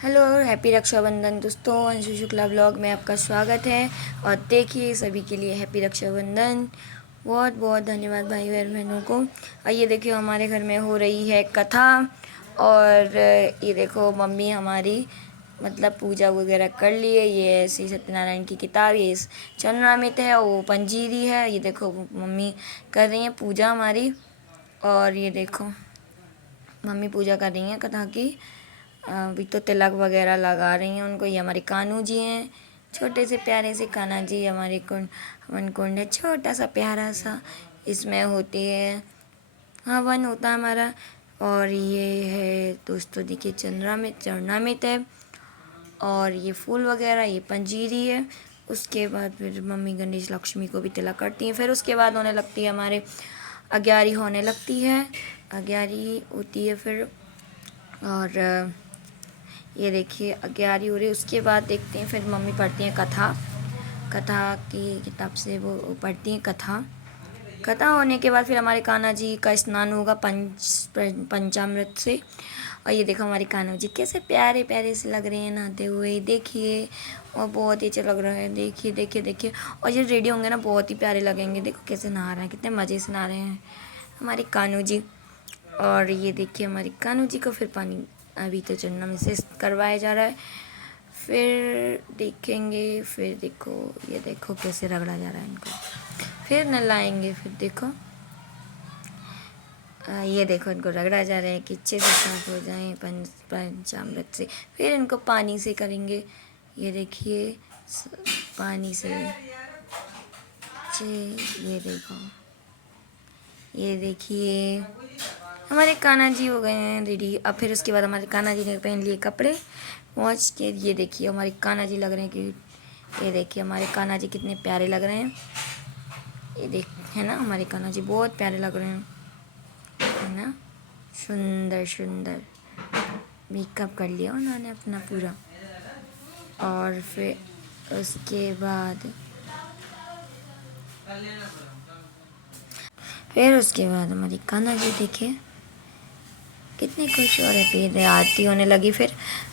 Hello, happy Rakshabandhan दोस्तों। Anshu Shukla blog में आपका स्वागत है। और देखिए, सभी के लिए हैप्पी रक्षाबंधन। बहुत बहुत धन्यवाद भाई और बहनों को। और ये देखिए, हमारे घर में हो रही है कथा। और ये देखो, मम्मी हमारी मतलब पूजा वगैरह कर लिए। ये ऐसी सत्यनारायण की किताब, ये चरणामृत है, वो पंजीरी है। ये देखो, मम्मी कर रही हैं पूजा हमारी। और ये देखो, मम्मी पूजा कर रही हैं कथा की। अभी तो तिलक वगैरह लगा रही हैं उनको। ये हमारे कान्हू जी हैं, छोटे से प्यारे से कान्हा जी। हमारे कुंड हवन कुंड है, छोटा सा प्यारा सा। इसमें होती है हवन होता है हमारा। और ये है दोस्तों, देखिए चरणामृत है। और ये फूल वगैरह, ये पंजीरी है। उसके बाद फिर मम्मी गणेश लक्ष्मी को भी तिलक करती हैं। फिर उसके बाद होने लगती है हमारे अग्यारी होने लगती है। अग्यारी होती है फिर। और ये देखिए, अग्यारी हो रही है। उसके बाद देखते हैं, फिर मम्मी पढ़ती हैं कथा। कथा की किताब से वो पढ़ती हैं कथा। कथा होने के बाद फिर हमारे कान्हा जी का स्नान होगा पंचामृत से। और ये देखो, हमारे कान्हा जी कैसे प्यारे प्यारे से लग रहे हैं नहाते हुए, देखिए। और बहुत ही अच्छा लग रहा है, देखिए देखिए देखिए। और ये रेडी होंगे ना, बहुत ही प्यारे लगेंगे। देखो कैसे नहा रहे हैं, कितने मज़े से नहा रहे हैं हमारे कान्हा जी। और ये देखिए, हमारे कान्हा जी को फिर पानी अभी तो चन्ना में से करवाया जा रहा है। फिर देखेंगे, फिर देखो, ये देखो कैसे रगड़ा जा रहा है इनको। फिर नहलाएंगे। फिर देखो, ये देखो, इनको रगड़ा जा रहा है कि अच्छे से साफ हो जाएं पंचामृत से। फिर इनको पानी से करेंगे। ये देखिए, पानी से। ये देखो, ये देखिए, हमारे कान्हा जी हो गए हैं रेडी। अब फिर उसके बाद हमारे कान्हा जी ने पहन लिए कपड़े पहुँच के। ये देखिए, हमारे कान्हा जी लग रहे हैं कि ये देखिए, हमारे कान्हा जी कितने प्यारे लग रहे हैं। ये देख, है ना, हमारे कान्हा जी बहुत प्यारे लग रहे हैं, है ना। सुंदर सुंदर मेकअप कर लिया उन्होंने अपना पूरा। और फिर उसके बाद हमारी कान्हा जी देखिए कितने खुश हो रहे। फिर आरती होने लगी। फिर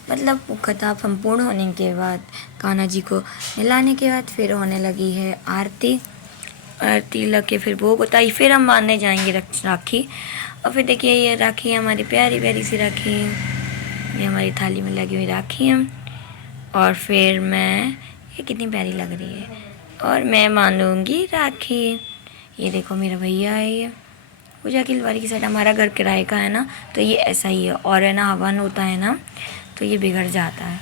मतलब कथा संपूर्ण होने के बाद, कान्हा जी को नहलाने के बाद फिर होने लगी है आरती। आरती लगे फिर भोग होता है। फिर हम बांधने जाएंगे राखी। और फिर देखिए, ये राखी हमारी प्यारी प्यारी सी राखी, ये हमारी थाली में लगी हुई राखी है। और फिर ये कितनी प्यारी लग रही है। और मैं बांधूंगी राखी। ये देखो, मेरा भैया है ये। पूजा की बारी की साइड, हमारा घर किराए का है ना, तो ये ऐसा ही है। और है ना, हवन होता है ना, तो ये बिगड़ जाता है,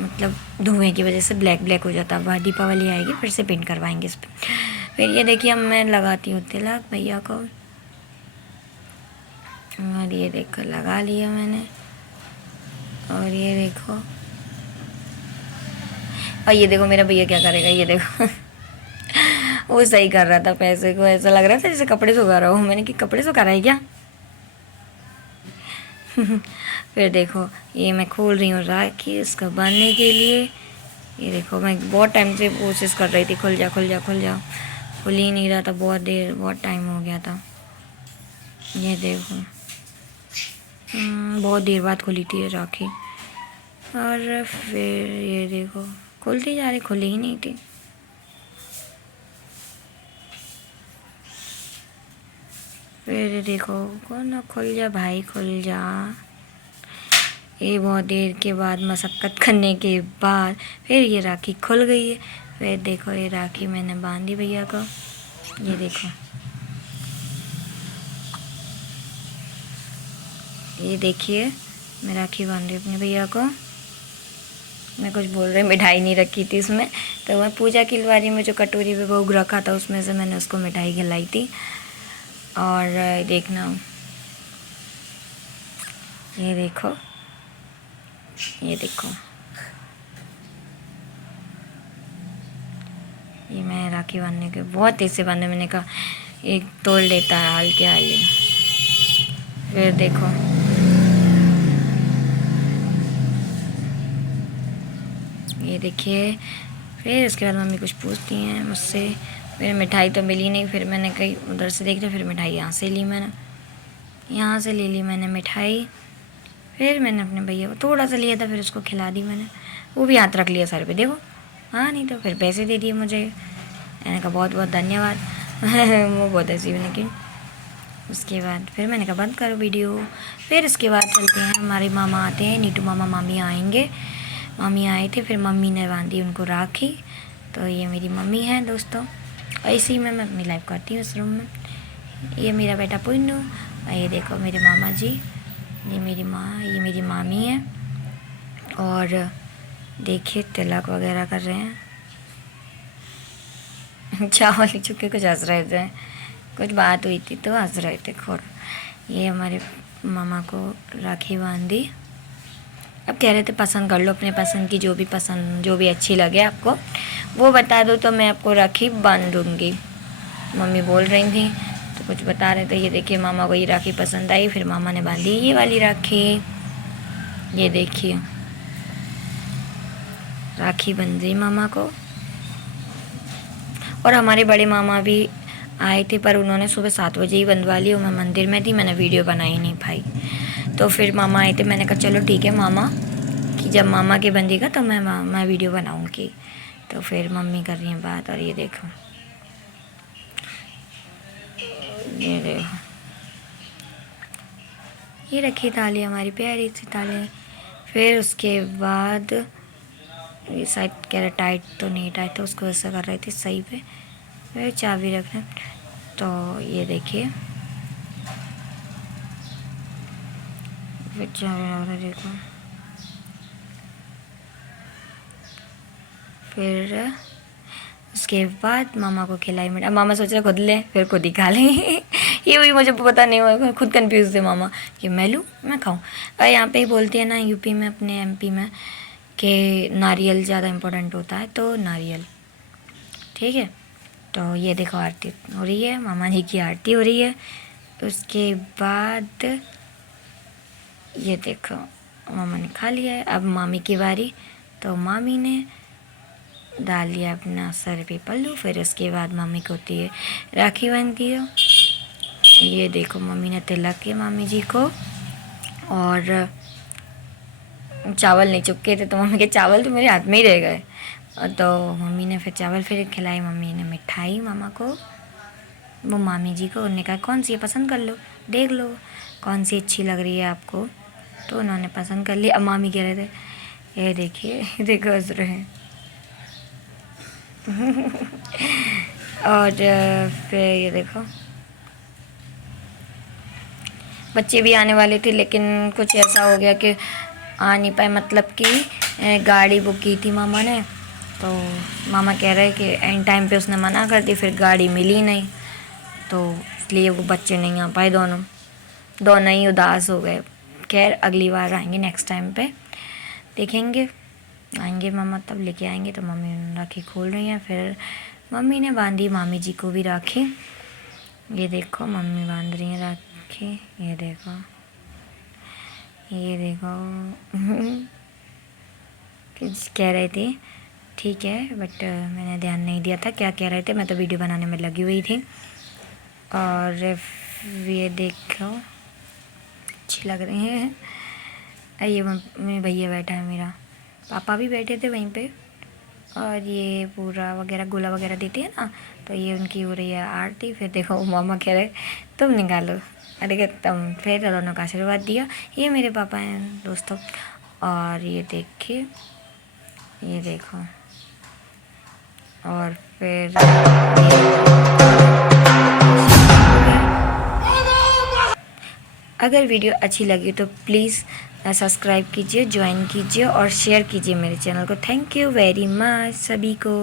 मतलब धुएं की वजह से ब्लैक ब्लैक हो जाता है। दीपावली आएगी फिर से पेंट करवाएंगे इस पर। फिर ये देखिए, अब मैं लगाती हूँ तिलक भैया को। और ये देखो, लगा लिया मैंने। और ये देखो, और ये देखो मेरा भैया क्या करेगा, ये देखो। वो सही कर रहा था पैसे को, ऐसा लग रहा था जैसे कपड़े सुखा रहा हूँ। मैंने कि कपड़े सुखा रहा है क्या। फिर देखो, ये मैं खोल रही हूँ राखी उसका बांधने के लिए। ये देखो, मैं बहुत टाइम से कोशिश कर रही थी, खुल जा खुल जा खुल जा, खुल ही नहीं रहा था। बहुत टाइम हो गया था। ये देखो, बहुत देर बाद खुली थी ये राखी। और फिर ये देखो, खुलती जा रही, खुली ही नहीं थी। फिर देखो, कौन, खुल जा भाई खुल जा। ये बहुत देर के बाद, मशक्क़त करने के बाद फिर ये राखी खुल गई है। फिर देखो, ये राखी मैंने बांधी भैया को। ये देखो, ये देखिए, मैं राखी बांध रही अपने भैया को। मैं कुछ बोल रही, मिठाई नहीं रखी थी उसमें, तो मैं पूजा की अलमारी में जो कटोरी पे भोग रखा था उसमें से मैंने उसको मिठाई खिलाई थी। और देखना, ये देखो, ये देखो, ये मैं राखी बांधने के बहुत तेज से बांधे। मैंने कहा एक तोड़ लेता है हाल के हाल। फिर देखो, ये देखिए। फिर उसके बाद मम्मी कुछ पूछती हैं मुझसे। फिर मिठाई तो मिली नहीं, फिर मैंने कहीं उधर से देख लिया, फिर मिठाई यहाँ से ली मैंने, यहाँ से ले ली मैंने मिठाई। फिर मैंने अपने भैया को थोड़ा सा लिया था, फिर उसको खिला दी मैंने। वो भी हाथ रख लिया सर पे, देखो। हाँ नहीं तो फिर पैसे दे दिए मुझे। मैंने कहा बहुत बहुत धन्यवाद। वो बहुत हंसी भी, लेकिन उसके बाद फिर मैंने कहा बंद करो वीडियो। फिर उसके बाद चलते हैं, हमारे मामा आते हैं, नीटू मामा मामी आएंगे। मामी आए थे, फिर मम्मी ने बांधी उनको राखी। तो ये मेरी मम्मी है दोस्तों। ऐसे ही मैं अपनी लाइफ करती हूँ इस रूम में। ये मेरा बेटा पुन्नू, और ये देखो मेरे मामा जी, ये मेरी माँ, ये मेरी मामी है। और देखिए तिलक वगैरह कर रहे हैं। चावल ही चुके कुछ हंस रहे थे, कुछ बात हुई थी तो हंस रहे थे खोर। ये हमारे मामा को राखी बांधी। अब कह रहे थे पसंद कर लो अपने पसंद की, जो भी पसंद, जो भी अच्छी लगे आपको वो बता दो तो मैं आपको राखी बांध दूँगी। मम्मी बोल रही थी तो कुछ बता रहे थे। ये देखिए मामा को ये राखी पसंद आई, फिर मामा ने बांधी ये वाली राखी। ये देखिए राखी बंध रही मामा को। और हमारे बड़े मामा भी आए थे, पर उन्होंने सुबह 7 बजे ही बंधवा ली और मैं मंदिर में थी, मैंने वीडियो बनाई नहीं पाई। तो फिर मामा आए थे, मैंने कहा चलो ठीक है मामा, कि जब मामा के बंधेगा तो मैं वीडियो बनाऊँगी। तो फिर मम्मी कर रही हैं बात। और ये देखो, ये देखो, ये रखी थाली, हमारी प्यारी सी थाली। फिर उसके बाद ये शायद कह रहे टाइट तो नहीं, टाइट तो उसको ऐसा कर रही थी सही पे। फिर चाबी रखना। तो ये देखिए फिर चाबी रख रहे, देखो। फिर उसके बाद मामा को खिलाई मिठाई। मामा सोच रहे खुद लें, फिर खुद ही खा लें। ये भी मुझे पता नहीं हुआ, खुद कंफ्यूज थे मामा कि मैं लूँ मैं खाऊँ। और यहाँ पे ही बोलते हैं ना यूपी में, अपने एमपी में, कि नारियल ज़्यादा इम्पोर्टेंट होता है, तो नारियल ठीक है। तो ये देखो आरती हो रही है, मामा जी की आरती हो रही है। उसके बाद ये देखो मामा ने खा लिया है, अब मामी की बारी। तो मामी ने डाल लिया अपना सर पे पल्लू। फिर उसके बाद मम्मी को होती है राखी बांधती है। ये देखो मम्मी ने तिलक किया मामी जी को। और चावल नहीं चुपके थे तो मम्मी के चावल तो मेरे हाथ में ही रह गए। तो मम्मी ने फिर चावल फिर खिलाई, मम्मी ने मिठाई मामा को, वो मामी जी को। उन्होंने कहा कौन सी है पसंद कर लो, देख लो कौन सी अच्छी लग रही है आपको। तो उन्होंने पसंद कर ली। अब मामी कह रहे थे ये देखिए देखो हंस रहे हैं। और फिर ये देखो बच्चे भी आने वाले थे, लेकिन कुछ ऐसा हो गया कि आ नहीं पाए। मतलब कि गाड़ी बुक की थी मामा ने, तो मामा कह रहे कि एंड टाइम पे उसने मना कर दी, फिर गाड़ी मिली नहीं, तो इसलिए वो बच्चे नहीं आ पाए। दोनों ही उदास हो गए। खैर अगली बार आएंगे, नेक्स्ट टाइम पे देखेंगे, आएंगे मामा तब लेके आएंगे। तो मम्मी राखी खोल रही हैं। फिर मम्मी ने बांधी मामी जी को भी राखी। ये देखो मम्मी बांध रही हैं राखी, ये देखो, ये देखो। कुछ कह रहे थे ठीक है, बट मैंने ध्यान नहीं दिया था क्या कह रहे थे, मैं तो वीडियो बनाने में लगी हुई थी। और ये देखो अच्छी लग रही हैं। ये मम्मी भैया बैठा है, मेरा पापा भी बैठे थे वहीं पे। और ये पूरा वगैरह गोला वगैरह देती है ना, तो ये उनकी हो रही है आरती। फिर देखो मामा कह रहे तुम निकालो, अरे तुम, फिर दोनों का आशीर्वाद दिया। ये मेरे पापा हैं दोस्तों। और ये देखिए, ये देखो। और फिर अगर वीडियो अच्छी लगी तो प्लीज़ सब्सक्राइब कीजिए, ज्वाइन कीजिए और शेयर कीजिए मेरे चैनल को। थैंक यू वेरी मच सभी को।